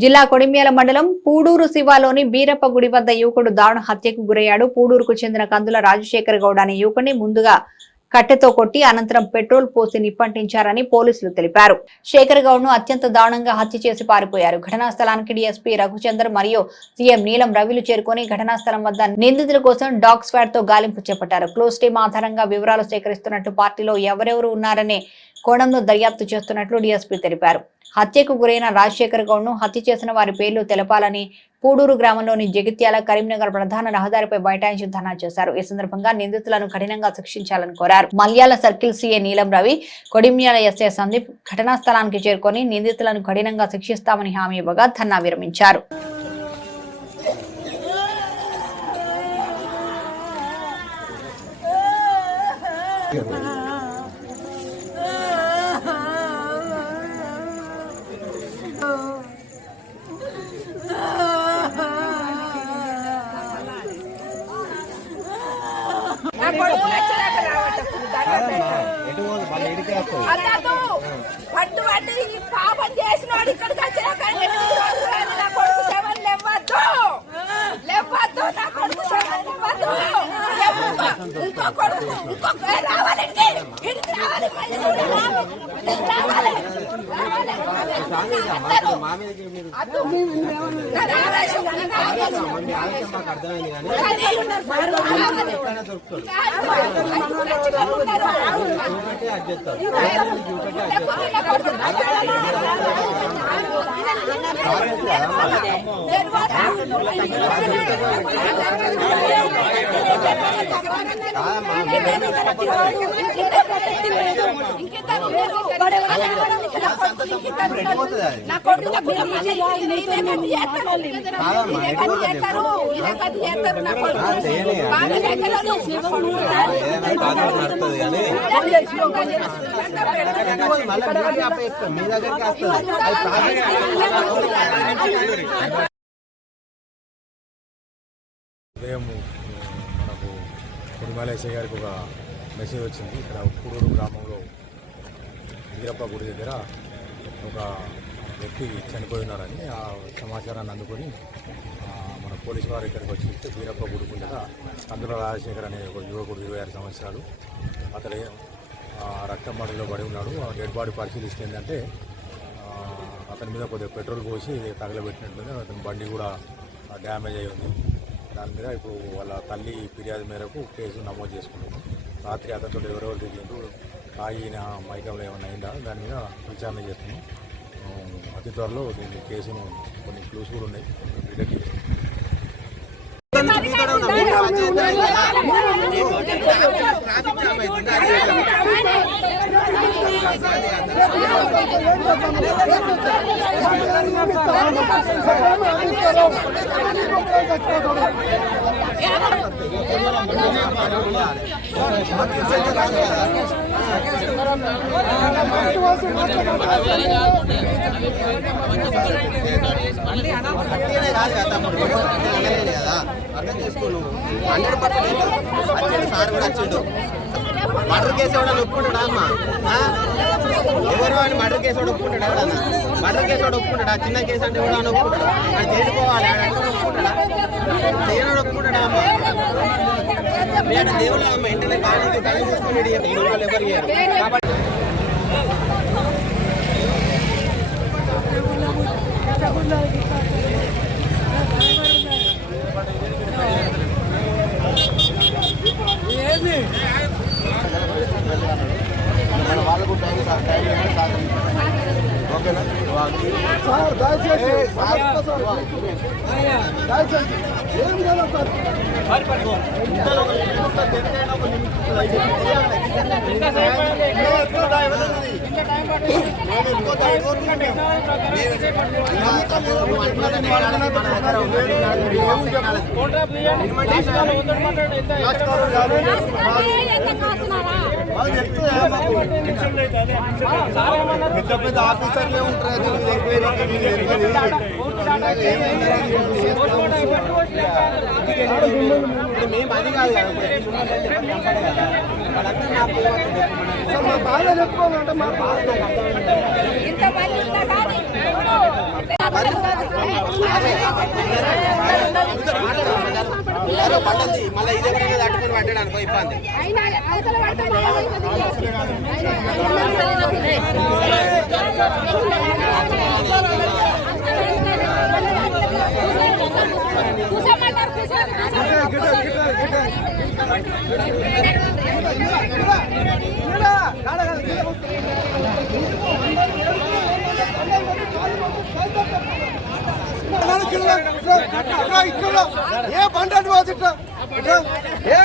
జిల్లా కొడిమ్యాల మండలం పూడూరు శివాలోని బీరప్ప గుడి వద్ద యువకుడు దారుణ హత్యకు గురయ్యాడు. పూడూరుకు చెందిన కందుల రాజశేఖర్ గౌడ్ అనే యువకుడిని ముందుగా కట్టెతో కొట్టి అనంతరం పెట్రోల్ పోసి నిప్పంటించారని పోలీసులు తెలిపారు. శేఖర్ గౌడ్ ను అత్యంత దారుణంగా హత్య చేసి పారిపోయారు. ఘటనా స్థలానికి డీఎస్పీ రఘుచందర్ మరియు సీఎం నీలం రవిలు చేరుకుని ఘటనా స్థలం వద్ద నిందితుల కోసం డాగ్ స్క్వాడ్ తో గాలింపు చేపట్టారు. క్లోజ్ టీమ్ ఆధారంగా వివరాలు సేకరిస్తున్నట్టు, పార్టీలో ఎవరెవరు ఉన్నారనే కోణంలో దర్యాప్తు చేస్తున్నట్లు డీఎస్పీ తెలిపారు. హత్యకు గురైన రాజశేఖర్ గౌడ్ ను హత్య చేసిన వారి పేర్లు తెలపాలని పూడూరు గ్రామంలోని జగిత్యాల కరీంనగర్ ప్రధాన రహదారిపై బైఠాయించి ధర్నా చేశారు. ఈ సందర్భంగా నిందితులను కఠినంగా శిక్షించాలని కోరారు. మల్యాల సర్కిల్ సీఏ నీలం రవి, కొడిమ్యాల ఎస్ఐ సందీప్ ఘటనా స్థలానికి చేరుకొని నిందితులను కఠినంగా శిక్షిస్తామని హామీ ఇవ్వగా ధర్నా విరమించారు. పాపం చేసినోడు ఇక్కడికి వచ్చాక నా కొడుకు సెవెన్ లేవద్దు నా కొడుకు సెవెన్ లేవద్దు ఇంకో కొడుకు ఇంకొక రావాలి ఇంటికి ఉదయం మనకు కొడిమ్యాల ఎస్ఐ గారికి ఒక మెసేజ్ వచ్చింది. ఇక్కడ పూడూరు గ్రామంలో బీరప్ప గుడి దగ్గర ఒక వ్యక్తి చనిపోయినారని ఆ సమాచారాన్ని అందుకొని మన పోలీసు వారు ఇక్కడికి వచ్చి బీరప్ప గుడి ముందర కందుల రాజశేఖర్ అనే ఒక యువకుడు 26 సంవత్సరాలు అతను రక్తం మడుగులో పడి ఉన్నాడు. ఆ డెడ్ బాడీ పరిశీలిస్తే ఏంటంటే అతని మీద కొద్దిగా పెట్రోల్ పోసి తగలబెట్టినట్టుంది. అతని బండి కూడా డ్యామేజ్ అయి ఉంది. దాని మీద ఇప్పుడు వాళ్ళ తల్లి ఫిర్యాదు మేరకు కేసు నమోదు చేసుకున్నాము. రాత్రి అతనితో ఎవరెవరు తిరిగిండ్రు, తాగిన మైకంలో ఏమైనా అయిందా దాని మీద విచారణ చేస్తున్నాం. అతి త్వరలో దీని కేసును కొన్ని క్లూస్ కూడా ఉన్నాయి వీళ్ళకి. అర్థం చేసుకోను 100% సార్ కూడా వచ్చిండు. మర్డర్ కేసు ఎవడన్నా ఒప్పుకుంటాడా అమ్మా? ఎవరు అని మర్డర్ కేసు కూడా ఒప్పుకుంటాడా? ఎవడన్నా మర్డర్ కేసు కూడా ఒప్పుకుంటాడా? చిన్న కేసు అంటే ఎవడన్నా ఒప్పుకుంటాడా? అది చేరుకోవాలి ఒప్పుకుంటాడా? చేయడం ఒప్పుకుంటాడా అమ్మా? నేను దేవుడు అమ్మ ఇంటనే కాలేజీ కలిసి చేసుకుని వాళ్ళు ఎవరు చేయరు కాబట్టి మన వాళ్ళకు టైం ఓకేనా సార్? దయచేసి ఏం కదా పెద్ద పెద్ద ఆఫీసర్లే ఉంటారు. మేము అది కాదు మా బాధ చెప్పుకోవాలంటే మా బాధ వాళ్ళది మళ్ళీ ఇది ఎవరైనా తట్టుకొని పడ్డాడు అనుకో ఇబ్బంది. అయినా అవతల పడ్డాడు. కూసమంటారు ఏ బండి ఏ